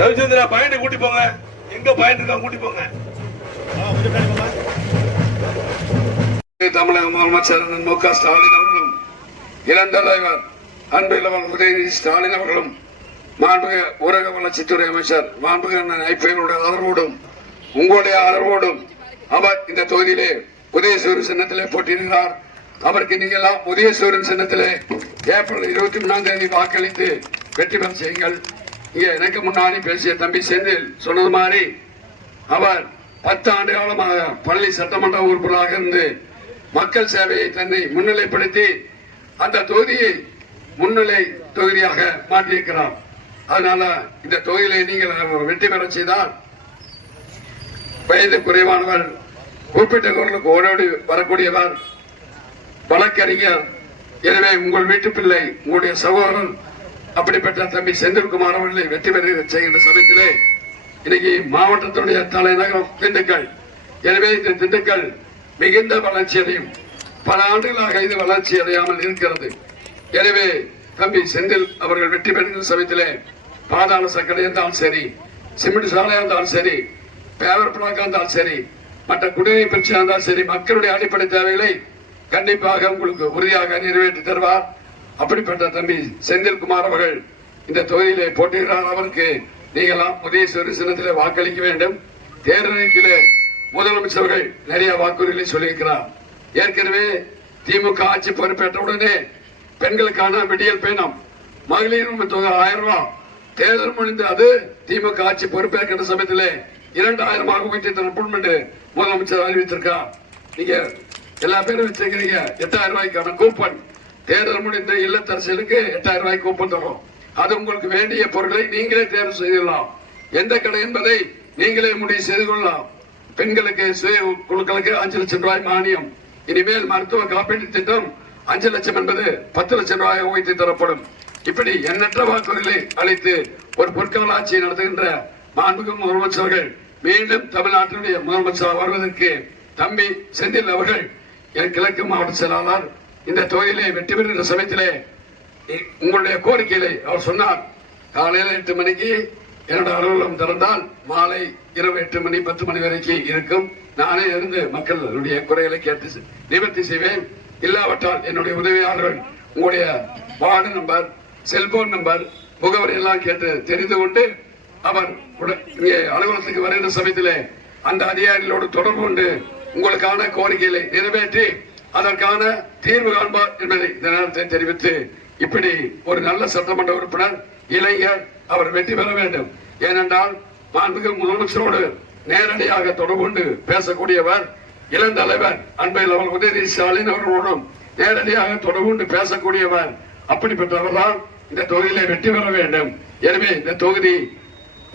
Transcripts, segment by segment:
Ravichandra point கூட்டி போங்க. எங்க பாயிண்ட் இருக்கா கூட்டி போங்க. தமிழக முதலமைச்சர் மு.க. ஸ்டாலின் அவர்களும் இளந்தலைவர் அன்பில் உதயநிதி ஸ்டாலின் அவர்களும் மாண்புமிகு ஊரக வளர்ச்சித்துறை அமைச்சர் மாண்புமிகு ஐபிஎல்லுடைய ஆதரவோடும் உங்களுடைய ஆதரவோடும் அவர் இந்த தொகுதியிலே உதயசூரியன் சின்னத்திலே போட்டியிடுகிறார். அவருக்கு நீங்களாம் உதயசூரியன் சின்னத்திலே ஏப்ரல் 23ஆம் தேதி வாக்களித்து வெற்றி பெற செய்யுங்கள். இங்கே எனக்கு முன்னாடி பேசிய தம்பி செந்தில் சொன்னது மாதிரி அவர் 10 ஆண்டு காலமாக பள்ளி சட்டமன்ற உறுப்பினராக இருந்து மக்கள் சேவையை தன்னை முன்னிலைப்படுத்தி அந்த தொகுதியை முன்னிலை தொகுதியாக மாற்றியிருக்கிறார். அதனால இந்த தொகுதியிலே நீங்கள் வெற்றி பெற செய்தால் வயது குறைவானவர், குறிப்பிட்ட குரலுக்கு ஓடோடி வரக்கூடியவர், வழக்கறிஞர், எனவே உங்கள் வீட்டு பிள்ளை, உங்களுடைய சகோதரன் அப்படிப்பட்ட தம்பி செந்தில்குமார் அவர்களை வெற்றி பெற செய்கின்ற சமயத்திலே இன்னைக்கு மாவட்டத்துடைய தலைநகரம் திண்டுக்கல். எனவே இந்த திண்டுக்கல் மிகுந்த வளர்ச்சி அடையும். பல ஆண்டுகளாக இது வளர்ச்சி அடையாமல் இருக்கிறது. எனவே தம்பி செந்தில் அவர்கள் வெற்றி பெறுகின்ற சமயத்திலே பாதாள சக்கரை இருந்தாலும் சரி, சிமெண்ட் சாலையா இருந்தாலும் சரி, பேவர் பிளாக்கா இருந்தாலும் சரி, மற்ற குடிநீர் பிரச்சனை இருந்தாலும் சரி, மக்களுடைய அடிப்படை தேவைகளை கண்டிப்பாக உங்களுக்கு உறுதியாக நிறைவேற்றி தருவார். அப்படிப்பட்ட தம்பி செந்தில்குமார் அவர்கள் இந்த தொகுதியிலே போட்டியிடுகிறார். அவருக்கு நீங்களாம் உதயசூரிய சின்னத்திலே வாக்களிக்க வேண்டும். தேர்தலிலே முதலமைச்சர்கள் நிறைய வாக்குறுதிகளை சொல்லியிருக்கிறார். ஏற்கனவே திமுக ஆட்சி பொறுப்பேற்றவுடனே பெண்களுக்கான விடியல் பயணம், மகளிர் தொகை 1000 ரூபாய், தேர்தல் முடிந்து அது திமுக ஆட்சி பொறுப்பேற்கின்ற சமயத்திலே 2000 உயர்த்தி தரப்படும் என்று முதலமைச்சர் அறிவித்திருக்கிறார். நீங்க எல்லா பேரும் வச்சிருக்கிறீங்க 8000 ரூபாய்க்கான கூப்பன், தேர்தல் முடிந்த இல்லத்தரசிகளுக்கு 8000 ரூபாய் கூப்பன் தரும். அது உங்களுக்கு வேண்டிய பொருட்களை நீங்களே தேர்வு செய்யலாம். எந்த கடை என்பதை நீங்களே முடிவு செய்து கொள்ளலாம். பெண்களுக்கு சுய குழுக்களுக்கு 5 லட்சம் ரூபாய் மானியம். இனிமேல் மருத்துவ காப்பீட்டு திட்டம் 5 லட்சம் என்பது 10 லட்சம் ரூபாய் உயர்த்தி தரப்படும். இப்படி எண்ணற்ற வாக்குறுதிகளை அளித்து ஒரு பொற்கால ஆட்சியை நடத்துகின்ற மாண்புமிகு முதலமைச்சர்கள் மீண்டும் தமிழ்நாட்டினுடைய முதலமைச்சர் வருவதற்கு தம்பி செந்தில் அவர்கள் என் கிழக்கு மாவட்ட செயலாளர் இந்த தொகுதியிலே வெற்றி பெறுகின்ற சமயத்திலே உங்களுடைய கோரிக்கைகளை அவர் சொன்னார். காலையில் 8 மணிக்கு என்னோட அலுவலகம் திறந்தால் மாலை இரவு 8 மணி 10 மணி வரைக்கும் இருக்கும். நானே இருந்து மக்களுடைய குறைகளை கேட்டு நிவர்த்தி செய்வேன். இல்லாவிட்டால் என்னுடைய உதவியாளர்கள் உங்களுடைய வார்டு நம்பர், செல்போன் நம்பர், முகவரி எல்லாம் கேட்டு தெரிந்து கொண்டு அவர் இங்கே அலுவலகத்துக்கு வருகின்ற சமயத்திலே அந்த அதிகாரிகளோடு தொடர்பு கொண்டு உங்களுக்கான கோரிக்கைகளை நிறைவேற்றி அதற்கான தீர்வு காண்பார் என்பதை இந்த நேரத்தை தெரிவித்து, இப்படி ஒரு நல்ல சட்டமன்ற உறுப்பினர் இளைஞர் அவர் வெற்றி பெற வேண்டும். ஏனென்றால் மாண்புமிகு முதலமைச்சரோடு நேரடியாக தொடர்பு கொண்டு பேசக்கூடியவர், இளந்தலைவர் அன்பில் உதயநிதி ஸ்டாலின் அவர்களோடும் நேரடியாக தொடர்பு கொண்டு பேசக்கூடியவர். அப்படிப்பட்டவர் தான் இந்த தொகுதியிலே வெற்றி பெற வேண்டும். எனவே இந்த தொகுதி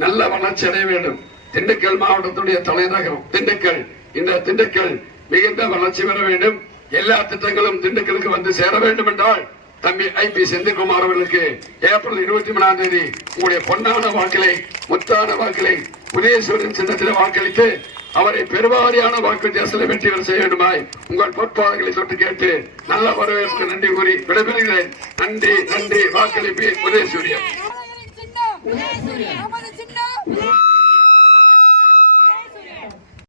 நல்ல வளர்ச்சி அடைய வேண்டும். திண்டுக்கல் மாவட்டத்துடைய தலைநகரம் திண்டுக்கல். இந்த திண்டுக்கல் மிகுந்த வளர்ச்சி பெற வேண்டும். எல்லா திட்டங்களும் திண்டுக்கலுக்கு வந்து சேர வேண்டும் என்றால் தம்பி ஐபி செந்தில்குமார் அவர்களுக்கு ஏப்ரல் 23ஆம் தேதி உங்களுடைய பொன்னான வாக்களை, முத்தான வாக்களை உதயசூரியன் சின்னத்தில் வாக்களித்து அவரை பெருவாரியான வாக்கு வித்தியாசத்தில் வெற்றி பெற செய்ய வேண்டுமாய் உங்கள் பொற்பாதங்களை தொட்டு கேட்டு நல்ல வரவேற்பு நன்றி கூறி விடைபெறுகிறேன். நன்றி, நன்றி. வாக்களிப்பு உதயசூரியன்.